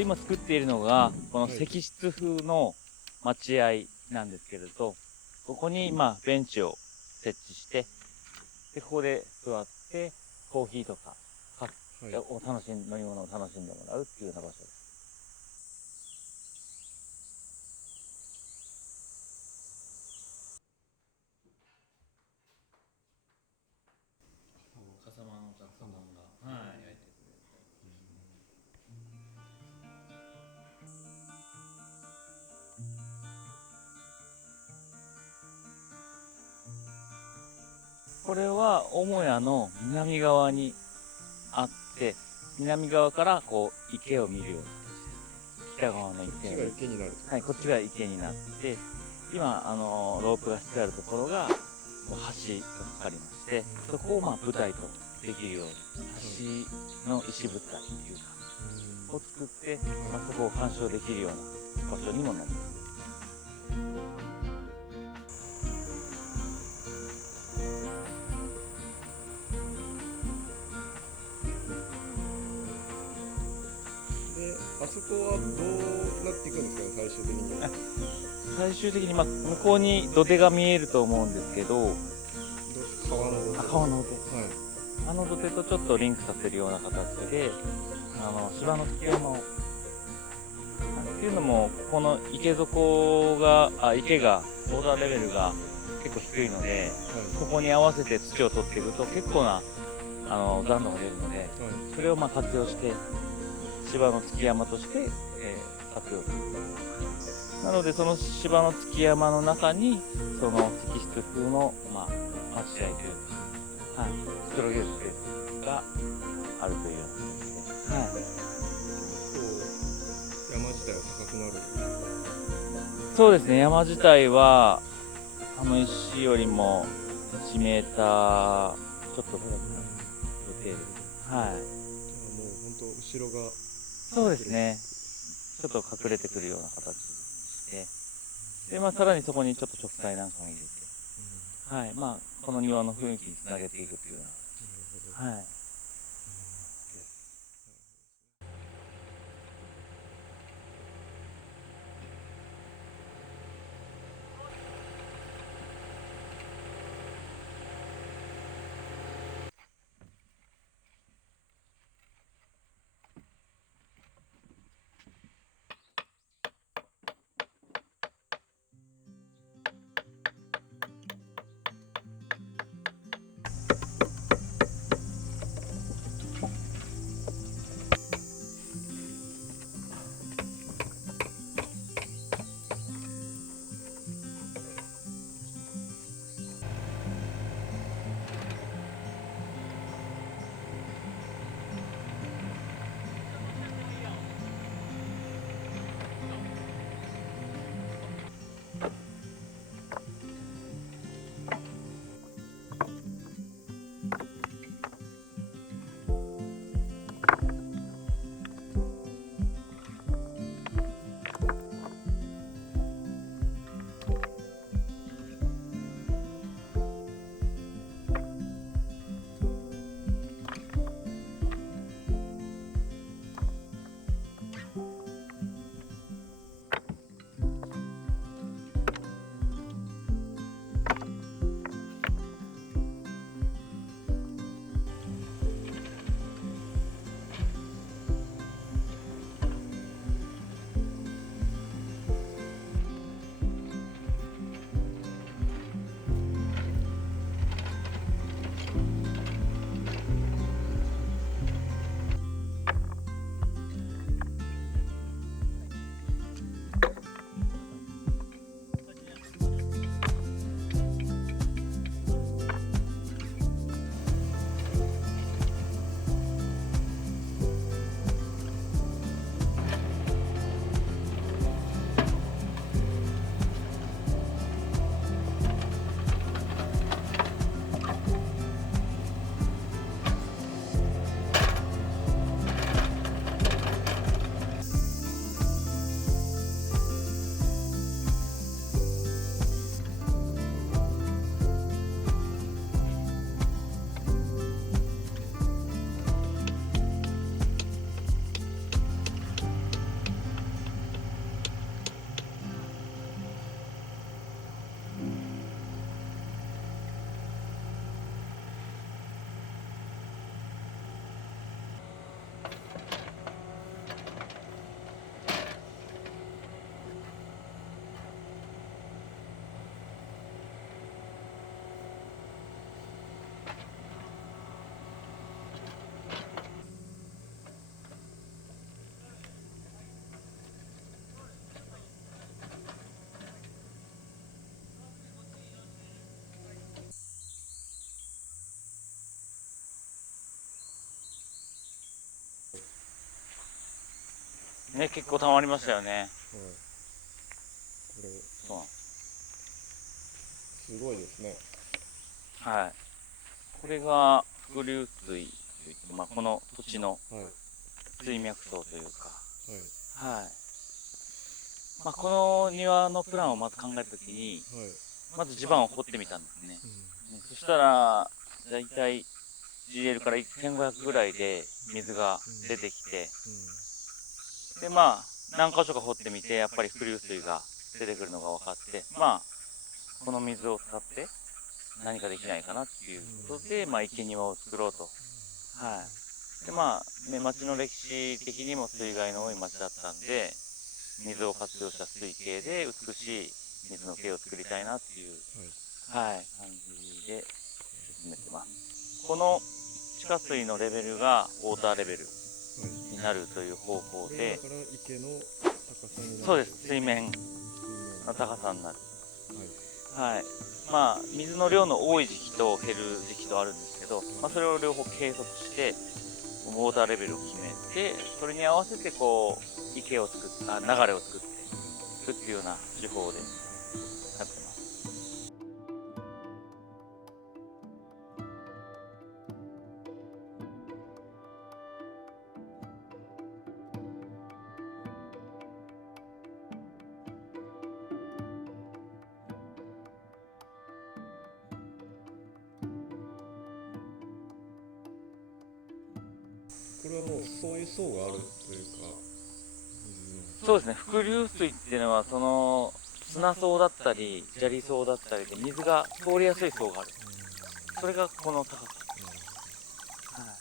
今作っているのが、この石室風の待合なんですけれど、ここに、ベンチを設置して、で、ここで座って、コーヒーとか、カフェを飲み物を楽しんでもらうっていうような場所です。笠間のお客様が、焼いてくれたり。これは母屋の南側にあって、南側からこう池を見るような形です。北側の池を。こっちが池になる。はい、こっちが池になって、今ロープがしてあるところが橋がかかりまして、そこを舞台とできるように橋の石舞台っていうかを作って、そこを鑑賞できるような場所にもなります。あそこはどうなっていくんですかね、最終的には。最終的に向こうに土手が見えると思うんですけど、川の土手。川の土手。あの土手とちょっとリンクさせるような形で、芝の月山を。っていうのも、この池底が、池が、ボーダーレベルが結構低いので、ここに合わせて土を取っていくと結構な、残土が出るので、それを活用して、芝の月山として、活用する。なので、その芝の月山の中に、その石室風の、待合というか、くつろげるスペースがあるというような形で。山自体は高くなる。そうですね、山自体は、あの石よりも1メーターちょっと高くなる予定です。はい。もう本当後ろが。そうですね。ちょっと隠れてくるような形にして、で、さらにそこにちょっと植栽なんかも入れて、はい。この庭の雰囲気につなげていくというような。はい。ね、結構溜まりましたよね。はい、これそうなんです。すごいですね。はい。これが伏流水といって、この土地のはい水脈層というか、はいはい。この庭のプランをまず考えたときに、はい。まず地盤を掘ってみたんですね。うんそしたら、だいたい GL から1500ぐらいで水が出てきて、で、何箇所か掘ってみて、やっぱり伏流水が出てくるのが分かって、この水を使って何かできないかなっていうことで、生庭を作ろうと。はい。で、町の歴史的にも水害の多い町だったんで、水を活用した水系で美しい水の系を作りたいなっていう、はい、感じで進めてます。この地下水のレベルがウォーターレベルになるという方法で、だから池の高さになる。そうです、水面の高さになる。はい。水の量の多い時期と減る時期とあるんですけど、それを両方計測して、ウォーターレベルを決めて、それに合わせて池を作って、流れを作っていくっていうような手法でやってます。これはもうそういう層があるというか、そうですね、伏流水っていうのは、その砂層だったり、砂利層だったりで水が通りやすい層がある。それがこの高さ。はい。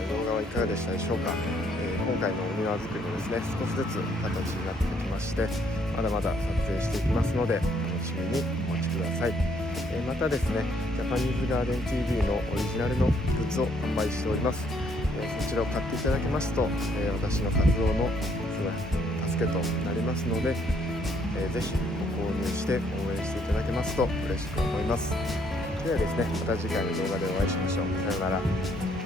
回の動画はいかがでしたでしょうか。今回のお庭作りもですね、少しずつ形になってきまして、まだまだ撮影していきますので、楽しみにお待ちください。またですね、ジャパニーズガーデン TV のオリジナルのグッズを販売しております。そちらを買っていただけますと、私の活動の助けとなりますので、ぜひご購入して応援していただけますと嬉しく思います。ではですね、また次回の動画でお会いしましょう。さようなら。